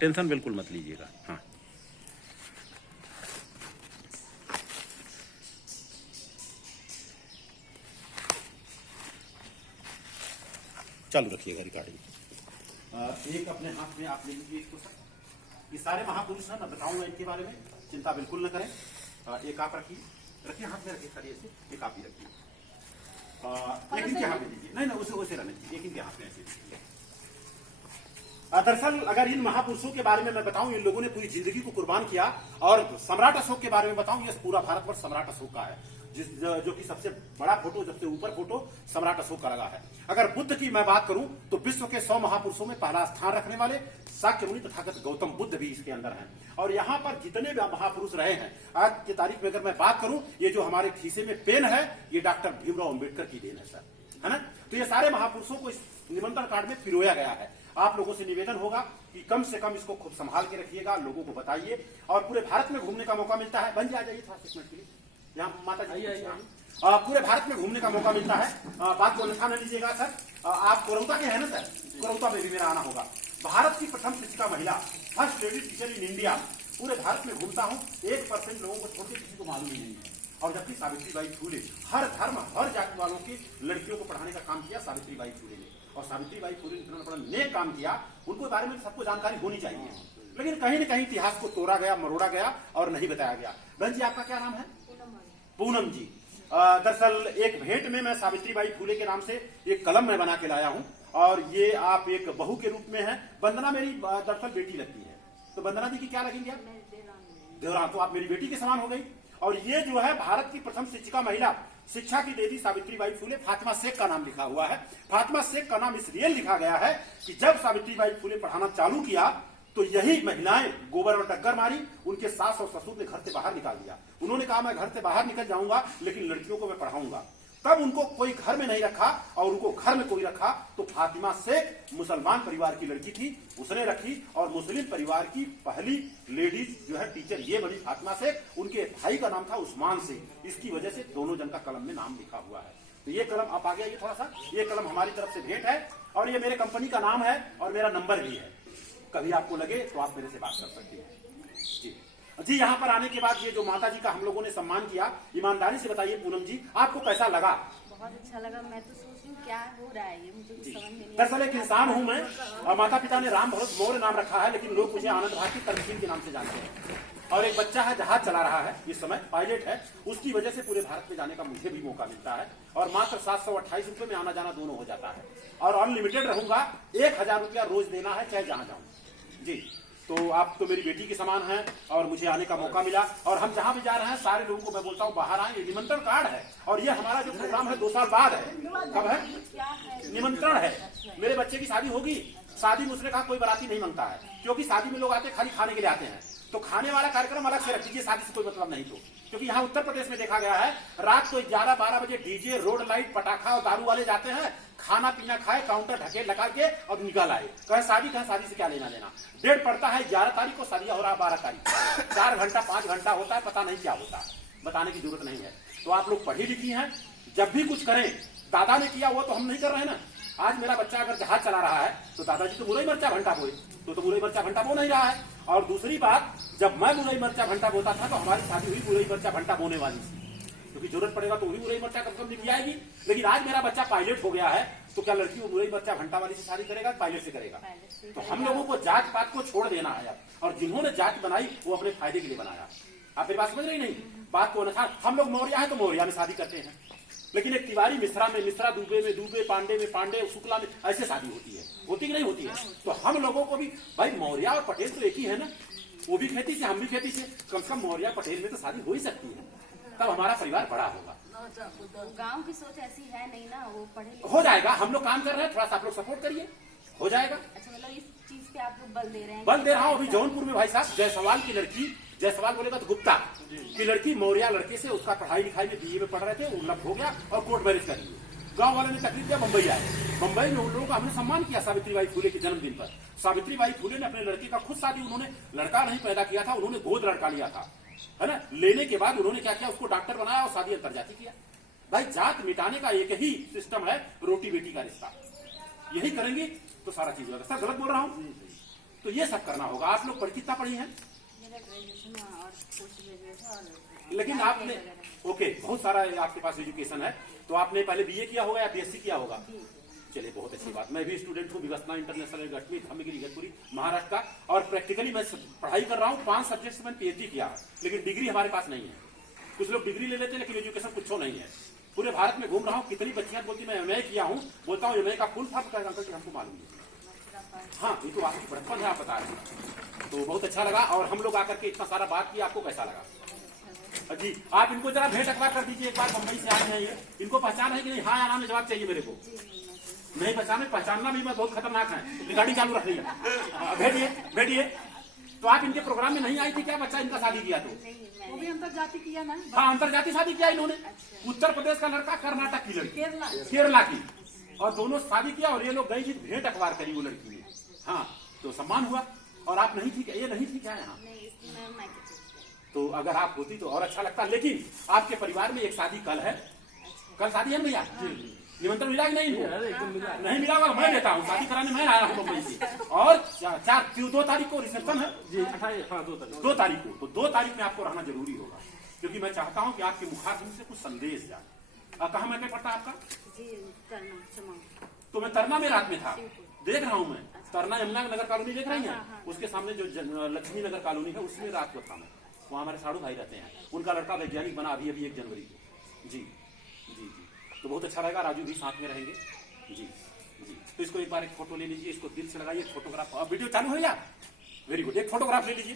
Tension बिल्कुल मत लीजिएगा। हाँ, चालू रखिएगा रिकॉर्डिंग। एक अपने हाथ में आप ले लीजिए इसको सर। ये सारे महापुरुष हैं, मैं बताऊंगा इनके बारे में, चिंता बिल्कुल न करें। एक आप रखिए, रखिए हाथ में रखिए खड़े से, एक आप ही रखिए। एक इनके हाथ में दीजिए, नहीं नहीं उसे वैसे रहने दीजिए, एक इनके हाथ में ऐसे दीजिए। दरअसल अगर इन महापुरुषों के बारे में मैं बताऊं, इन लोगों ने पूरी जिंदगी को कुर्बान किया। और सम्राट अशोक के बारे में बताऊं, ये पूरा भारतवर्ष सम्राट अशोक का है, जो कि सबसे बड़ा फोटो, सबसे ऊपर फोटो सम्राट अशोक का लगा है। अगर बुद्ध की मैं बात करूं तो विश्व के 100 महापुरुषों में पहला स्थान रखने वाले शाक्य मुनि तथागत गौतम बुद्ध भी इसके अंदर हैं। और यहाँ पर जितने भी महापुरुष रहे हैं, आज की तारीख में अगर मैं बात करूं, ये जो हमारे खीसे में पेन है, ये डॉक्टर भीमराव अम्बेडकर की देन है सर, है ना। तो ये सारे महापुरुषों को इस निमंत्रण कार्ड में पिरोया गया है। आप लोगों से निवेदन होगा कि कम से कम इसको खूब संभाल के रखिएगा, लोगों को बताइए। और पूरे भारत में घूमने का मौका मिलता है। बन जाइए थोड़ा 6 मिनट के लिए, यहाँ माता जी पूरे भारत में घूमने का मौका मिलता है। बात को अन्यथा न लीजिएगा सर। आप कोरौता के हैं ना सर, कोरौता में भी मेरा आना होगा। भारत की प्रथम शिक्षिका महिला, first lady teacher in India. पूरे भारत में घूमता हूँ, 1% लोगों को छोड़ के किसी को मालूम ही नहीं है। और जबकि सावित्रीबाई फुले हर धर्म हर जाति वालों की लड़कियों को पढ़ाने का काम किया सावित्रीबाई फुले ने। और सावित्रीबाई फुले ने इतना बड़ा नेक काम किया, उनको बारे में सबको जानकारी होनी चाहिए। लेकिन कहीं न कहीं इतिहास को तोड़ा गया, मरोड़ा गया और नहीं बताया गया। बहन जी, आपका क्या नाम है? पूनम जी। दरअसल एक भेंट में मैं सावित्रीबाई फुले के नाम से एक कलम मैं बना के लाया हूँ। और ये आप एक बहू के रूप में है। वंदना मेरी दरअसल बेटी लगती है। तो वंदना जी की क्या लगेंगे आप? देवरान। तो आप मेरी बेटी के समान हो गई। और ये जो है भारत की प्रथम शिक्षिका महिला, शिक्षा की देवी सावित्रीबाई फुले, फातिमा शेख का नाम लिखा हुआ है। फातिमा शेख का नाम इसलिए लिखा गया है कि जब सावित्रीबाई फुले पढ़ाना चालू किया तो यही महिलाएं गोबर और टक्कर मारी, उनके सास और ससुर ने घर से बाहर निकाल दिया। उन्होंने कहा मैं घर से बाहर निकल जाऊंगा, लेकिन लड़कियों को मैं पढ़ाऊंगा। तब उनको कोई घर में नहीं रखा, और उनको घर में कोई रखा तो फातिमा शेख मुसलमान परिवार की लड़की थी, उसने रखी। और मुस्लिम परिवार की पहली लेडीज जो है टीचर ये बनी फातिमा शेख। उनके भाई का नाम था उस्मान शेख। इसकी वजह से दोनों जन का कलम में नाम लिखा हुआ है। तो ये कलम आप आगे आइए थोड़ा सा। ये कलम हमारी तरफ से भेंट है, और ये मेरे कंपनी का नाम है और मेरा नंबर भी है। कभी आपको लगे तो आप मेरे से बात कर सकते हैं जी। जी, यहाँ पर आने के बाद ये जो माता जी का हम लोगों ने सम्मान किया, ईमानदारी से बताइए पूनम जी, आपको कैसा लगा? बहुत अच्छा लगा। मैं तो सोच रही हूँ क्या हो रहा है, ये मुझे कुछ समझ में नहीं। दरअसल एक इंसान हूँ मैं, और माता पिता ने राम भरत मौर्य नाम रखा है, लेकिन लोग मुझे आनंद भारती तरसीम के नाम से जानते हैं। और एक बच्चा है, जहाज चला रहा है इस समय, पायलट है। उसकी वजह से पूरे भारत में जाने का मुझे भी मौका मिलता है। और मात्र 728 रुपए में आना जाना दोनों हो जाता है। और अनलिमिटेड रहूंगा, 1000 रुपया रोज देना है, चाहे जहां जाऊं जी। तो आप तो मेरी बेटी के समान हैं, और मुझे आने का मौका मिला। और हम जहां भी जा रहे हैं सारे लोगों को मैं बोलता हूं बाहर आए, ये निमंत्रण कार्ड है। और ये हमारा जो प्रोग्राम है 2 साल बाद है। कब है? निमंत्रण है। मेरे बच्चे की शादी होगी। शादी में उसने कहा कोई बाराती नहीं मांगता है, क्योंकि शादी में लोग आते खाली खाने के लिए आते हैं। तो खाने वाला कार्यक्रम अलग से रख दीजिए, शादी से कोई मतलब नहीं। तो क्योंकि यहाँ उत्तर प्रदेश में देखा गया है, रात को 11-12 बजे डीजे, रोड लाइट, पटाखा और दारू वाले जाते हैं, खाना पीना खाए, काउंटर ढके लगा के और निकल आए। कहे शादी कहे, शादी से क्या लेना देना। डेट पड़ता है 11 तारीख को, शादी हो रहा है 12 तारीख। 4 घंटा 5 घंटा होता है, पता नहीं क्या होता है, बताने की जरूरत नहीं है। तो आप लोग पढ़ी लिखी हैं, जब भी कुछ करें, दादा ने किया वो तो हम नहीं कर रहे हैं ना। आज मेरा बच्चा अगर जहाज चला रहा है तो दादाजी तो मुरई मरचा भंटा बोए, तो मुरई मरचा भंटा बो नहीं रहा है। और दूसरी बात, जब मैं मुरई मरचा भंटा बोता था तो हमारी शादी हुई मुरई मरचा भंटा बोने वाली थी, क्योंकि जरूरत पड़ेगा तो वही मुरई मरचा कम लिखी आएगी। लेकिन आज मेरा बच्चा पायलट हो गया है, तो क्या लड़की वो मुरई मरचा भंटा वाली से शादी करेगा, पायलट से करेगा? तो हम लोगों को जात पात को छोड़ देना है। और जिन्होंने जात बनाई वो अपने फायदे के लिए बनाया। आप मेरी बात समझ रही नहीं? बात को अन्यथा हम लोग मौर्य है तो मौर्या में शादी करते हैं, लेकिन एक तिवारी मिश्रा में मिश्रा, दुबे में दुबे, पांडे में पांडे, शुक्ला में ऐसे शादी होती है। होती कि नहीं होती है? तो हम लोगों को भी भाई मौर्या और पटेल तो एक ही है ना। वो भी खेती से, हम भी खेती से। कम से कम मौर्या पटेल में तो शादी हो ही सकती है, तब हमारा परिवार बड़ा होगा। गांव की सोच ऐसी है नहीं ना, वो पढ़े हो जाएगा। हम लोग काम कर रहे हैं, थोड़ा सा आप लोग सपोर्ट करिए, हो जाएगा। अच्छा, मतलब इस चीज पे आप लोग बल दे रहे हैं? बल दे रहा हूँ। अभी जौनपुर में भाई साहब जायसवाल की लड़की, जायसवाल बोलेगा तो गुप्ता की लड़की मौर्या लड़के से, उसका पढ़ाई लिखाई में बीए में पढ़ रहे थे, उल्लभ हो गया और कोर्ट मैरिज कर लिए। गांव वाले ने तकलीफ दिया, मुंबई आए। मुंबई में उन लोगों का हमने सम्मान किया सावित्रीबाई फुले के जन्मदिन पर। सावित्रीबाई फुले ने अपने लड़के का खुद शादी, उन्होंने लड़का नहीं पैदा किया था, उन्होंने गोद लड़का लिया था, है ना। लेने के बाद उन्होंने क्या किया, उसको डॉक्टर बनाया और शादी अंतरजाती किया। भाई जात मिटाने का एक ही सिस्टम है, रोटी बेटी का रिश्ता। यही करेंगे तो सारा चीज होगा। सर गलत बोल रहा हूँ? तो ये सब करना होगा। आप लोग कितना पढ़ी हैं? मेरा ग्रेजुएशन और पोस्ट ग्रेजुएशन और लेकिन आपने ओके, बहुत सारा आपके पास एजुकेशन है, तो आपने पहले बीए किया होगा या बीएससी किया होगा? चलिए, बहुत अच्छी बात। मैं भी स्टूडेंट हूँ विवस्ना इंटरनेशनल गठमी धामगिरी इगतपुरी महाराष्ट्र का, और प्रैक्टिकली मैं पढ़ाई कर रहा हूँ। 5 सब्जेक्ट्स में पीएचडी किया है, लेकिन डिग्री हमारे पास नहीं है। कुछ लोग डिग्री ले लेते हैं, लेकिन एजुकेशन कुछ नहीं है। पूरे भारत में घूम रहा हूँ, कितनी बच्चियां बोलती मैं एमए किया हूँ, बोलता हूँ एमए का फुल फॉर्म क्या है अंकल जी हमको मालूम नहीं। हाँ, ये तो आपकी बड़प्पन है, आप बता रहे हैं, तो बहुत अच्छा लगा। और हम लोग आकर के इतना सारा बात किया, आपको कैसा लगा? जी, आप इनको जरा भेंट अखबार कर दीजिए। एक बार बम्बई से आए हैं ये, इनको पहचान है कि नहीं? हाँ या ना में जवाब चाहिए मेरे को। नहीं पहचानना भी मैं बहुत खतरनाक है। गाड़ी चालू रख रही है, भेजिए। तो आप इनके प्रोग्राम में नहीं आई थी क्या? बच्चा इनका शादी किया तो नहीं, वो भी अंतरजाति किया ना। हाँ, अंतरजातीय शादी किया इन्होंने। उत्तर प्रदेश का लड़का, कर्नाटक की लड़की, केरला की, और दोनों शादी किया। और ये लोग गई थी, भेंट अखबार करी वो लड़की ने। हाँ, तो सम्मान हुआ। और आप नहीं थी, ये नहीं थी क्या यहाँ? नहीं, इसमें मैं किसी तो अगर आप होती तो और अच्छा लगता। लेकिन आपके परिवार में एक शादी कल है। कल शादी है भैया? निमंत्रण मिला कि नहीं? नहीं मिला होगा, मैं देता हूँ। शादी कराने मैं आया हूँ मुंबई से। और 2 तारीख को रिसेप्शन है जी। 2 तारीख को, तो 2 तारीख में आपको रहना जरूरी होगा, क्योंकि मैं चाहता हूँ कि आपके मुखारबिंद से कुछ संदेश जाए। कहाँ मैं क्या पढ़ता आपका? जी करना क्षमा। तो मैं तरना में रात में था, देख रहा हूँ मैं। तरना यमुना नगर कॉलोनी देख रही हैं? उसके सामने जो लक्ष्मी नगर कॉलोनी है, उसमें रात को था मैं। वहाँ हमारे साधु भाई रहते हैं, उनका लड़का वैज्ञानिक बना अभी 1 जनवरी को। जी। तो बहुत अच्छा रहेगा, राजू भी साथ में रहेंगे। जी। तो इसको एक बार एक फोटो ले लीजिए, इसको दिल से लगाइए, फोटोग्राफ। वीडियो चालू है या? वेरी गुड, एक फोटोग्राफ ले लीजिए।